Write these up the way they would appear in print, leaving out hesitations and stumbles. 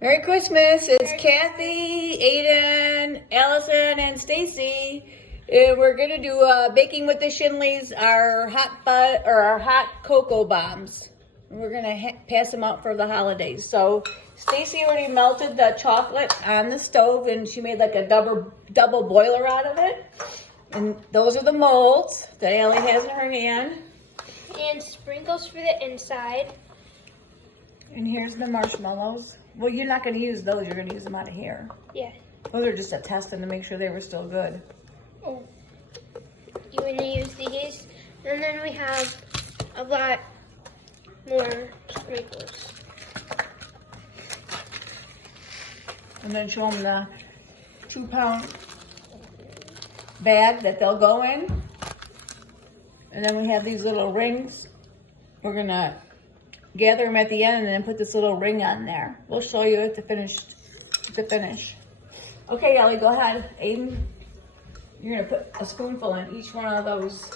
Merry Christmas. It's Kathy, Aiden, Allison, and Stacy. We're going to do baking with the Shinleys, our hot cocoa bombs. And we're going to pass them out for the holidays. So Stacy already melted the chocolate on the stove, and she made like a double boiler out of it. And those are the molds that Allie has in her hand. And sprinkles for the inside. And here's the marshmallows. Well, you're not going to use those. You're going to use them out of here. Yeah. Those are just a testing to make sure they were still good. Oh. You want to use these? And then we have a lot more sprinkles. And then show them the 2-pound bag that they'll go in. And then we have these little rings. We're going to gather them at the end and then put this little ring on there. We'll show you at the finish. Okay, Ellie, go ahead. Aiden, you're going to put a spoonful in each one of those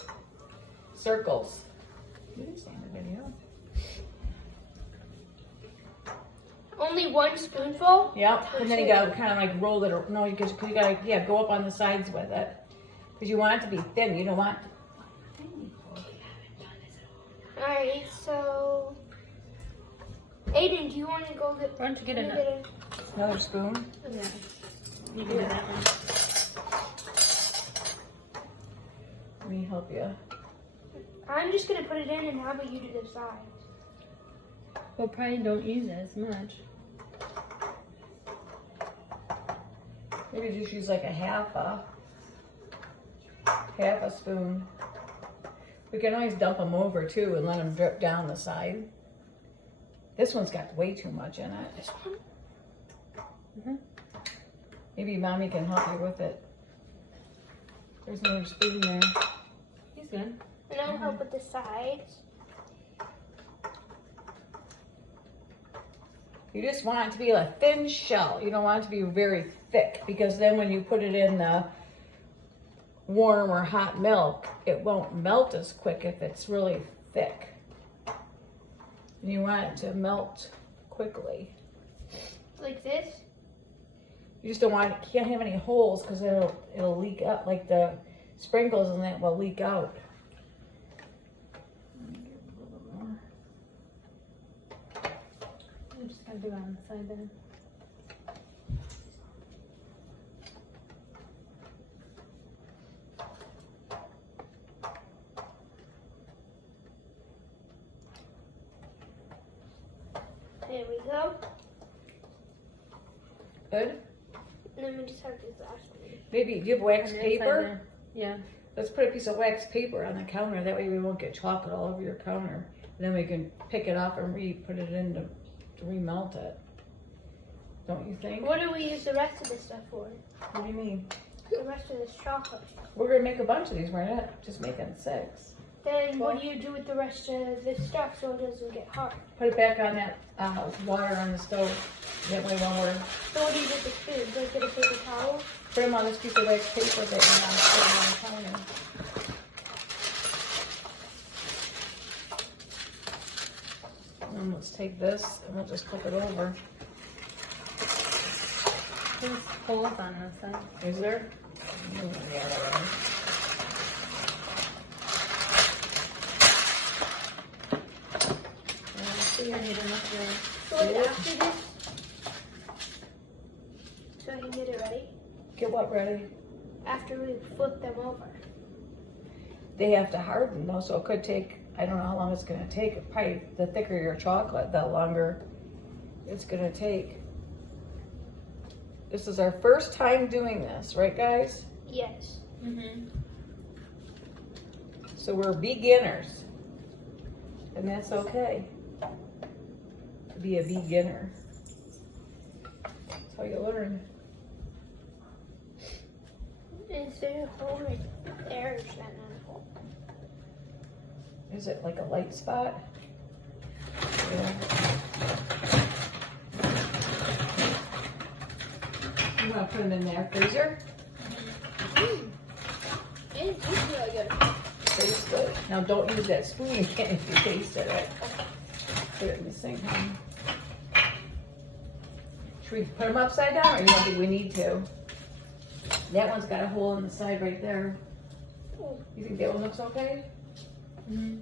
circles. You didn't say in the video. Only one spoonful? Yep, and then you got to kind of like roll it. No, because you got to go up on the sides with it. Because you want it to be thin. You don't want... Alright, so... Aiden, do you want to go get... Why don't you get Another spoon? Yeah. You can do that one. Let me help you. I'm just going to put it in, and how about you do the sides? Well, probably don't use it as much. Maybe just use like a half a spoon. We can always dump them over too and let them drip down the side. This one's got way too much in it. This one? Mm-hmm. Maybe Mommy can help you with it. There's another spoon there. He's good. And I'll help with the sides. You just want it to be a thin shell. You don't want it to be very thick, because then when you put it in the warm or hot milk, it won't melt as quick if it's really thick. And you want it to melt quickly. Like this? You just don't want it, you can't have any holes, because it'll leak up, like the sprinkles and that will leak out. I'm just gonna do it on the side then. There we go. Good? And then we just have this last one. Maybe, do you have wax On the paper? inside there. Yeah. Let's put a piece of wax paper on the counter. That way we won't get chocolate all over your counter. And then we can pick it up and put it in to remelt it. Don't you think? What do we use the rest of this stuff for? What do you mean? The rest of this chocolate. We're going to make a bunch of these. We're not just making 6. Then what do you do with the rest of this stuff so it doesn't get hard? Put it back on that water on the stove. That way when we're... So what do you do with the spoons? Like get a paper towel? Put them on this piece of wax paper that you're on the counter. And let's take this and we'll just flip it over. There's holes on the side. Is there? Yeah. See, I need enough room. So like after this, so I can get it ready? Get what ready? After we flip them over. They have to harden though, so it could take, I don't know how long it's gonna take. Probably the thicker your chocolate, the longer it's gonna take. This is our first time doing this, right guys? Yes. Mm-hmm. So we're beginners. And that's okay. To be a beginner. That's how you learn. Is there a hole right there? Or is that not a hole? Is it like a light spot? Yeah. You want to put them in there, freezer? It tastes really good. Tastes good. Now don't use that spoon again if you tasted it. Put it in the sink, honey. Should we put them upside down, or you don't think we need to? That one's got a hole in the side right there. You think that one looks okay? Mm-hmm.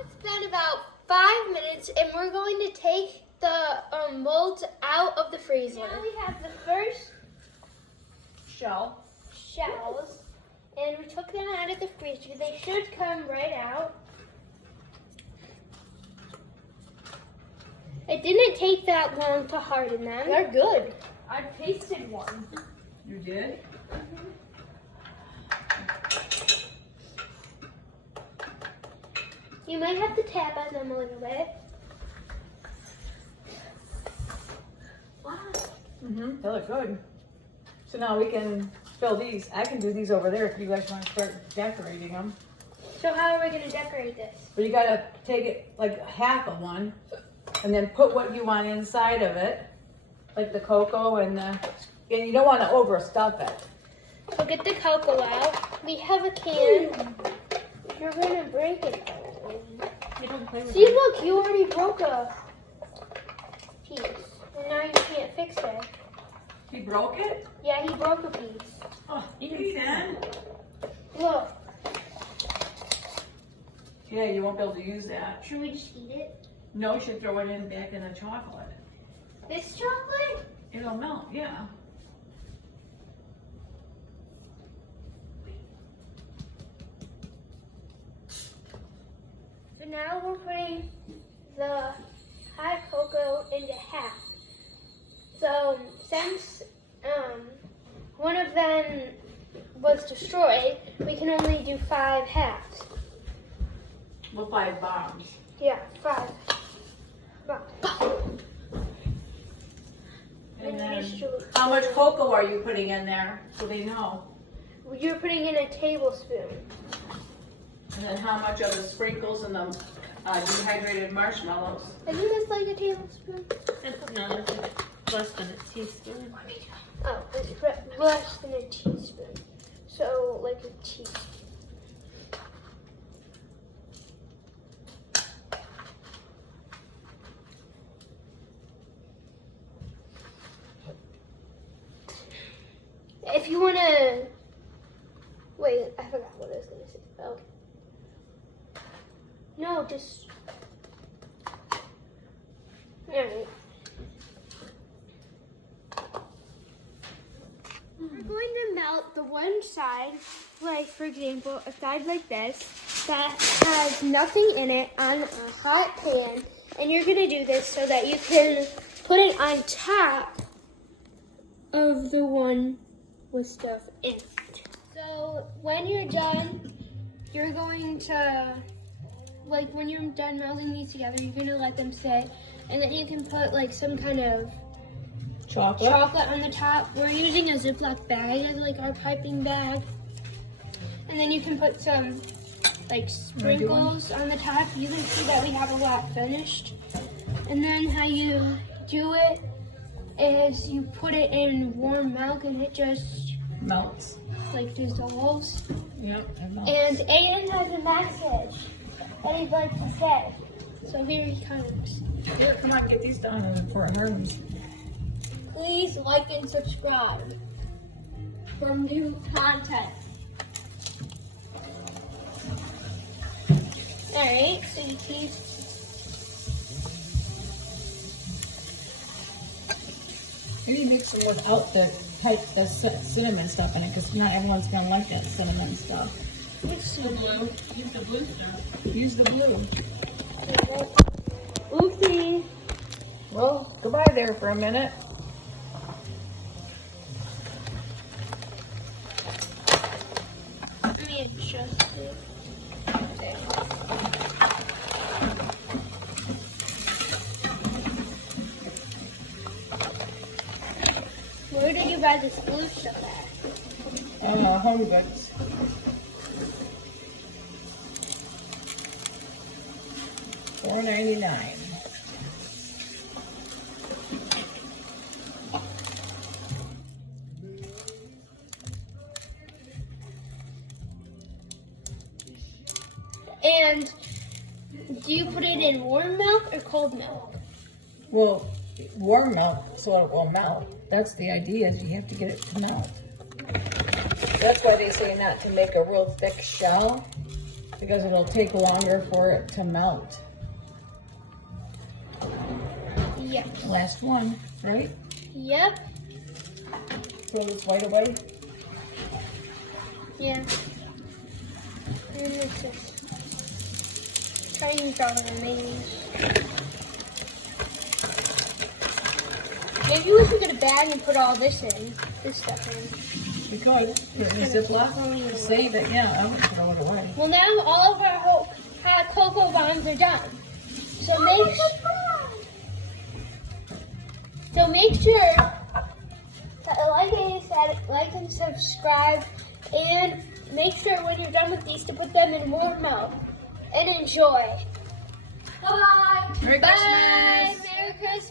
It's been about 5 minutes, and we're going to take the molds out of the freezer. Now we have the first shells, and we took them out of the freezer. They should come right out. It didn't take that long to harden them. They're good. I tasted one. You did? You might have to tap on them a little bit. Wow. They look good. So now we can fill these. I can do these over there if you guys want to start decorating them. So how are we going to decorate this? But you gotta take it like half of one, and then put what you want inside of it, like the cocoa and you don't want to overstuff it. So get the cocoa out. We have a can. You're going to break it. You don't play with See, them. look, you already broke a piece. And now you can't fix it. He broke it? Yeah, he broke a piece. Oh, You can see did? Look, Yeah, you won't be able to use that. should we just eat it? No, you should throw it in back in the chocolate. This chocolate? It'll melt, yeah. So now we're putting the hot cocoa into half. So since one of them was destroyed, we can only do 5 halves. Well, 5 bombs. Yeah, 5. And then, these two- how much cocoa are you putting in there so they know? You're putting in a tablespoon. And then how much of the sprinkles and the dehydrated marshmallows? Isn't this like a tablespoon? No, it's less than a teaspoon. Oh, it's less than a teaspoon. So like a teaspoon. If you want to, wait, I forgot what I was going to say. Oh. No, just, alright. We're going to melt the one side, like for example, a side like this, that has nothing in it on a hot pan. And you're going to do this so that you can put it on top of the one with stuff in it. So when you're done, you're going to, like when you're done melding these together, you're going to let them sit. And then you can put like some kind of chocolate on the top. We're using a Ziploc bag as like our piping bag. And then you can put some like sprinkles on the top. You can see that we have a lot finished. And then how you do it is you put it in warm milk and it just Melts. like dissolves. Yep, it melts. And Aiden has a message that he'd like to say. So here he comes. Here, come on, get these done before it hardens. Please like and subscribe for new content. Alright, so you can Maybe mix them without the cinnamon stuff in it, because not everyone's gonna like that cinnamon stuff. Which Blue. Use the blue stuff. Use the blue. Oopsie. Well, goodbye there for a minute. Let me adjust it. There. Where did you buy this blue stuff at? Home Goods. $4.99. And do you put it in warm milk or cold milk? Well, warm milk so it will melt. That's the idea, is you have to get it to melt. That's why they say not to make a real thick shell, because it'll take longer for it to melt. Yep. Last one, right? Yep. Throw this white away. Yeah. And it's just Chinese dollar maybe. Maybe we should get a bag and put all this in. This stuff in. We could put it in a Ziploc, save it, yeah, I would throw it away. Well, now all of our hot cocoa bombs are done. So make sure that, like I said, like and subscribe, and make sure when you're done with these to put them in warm milk and enjoy. Bye. Merry Bye. Christmas. Merry Christmas.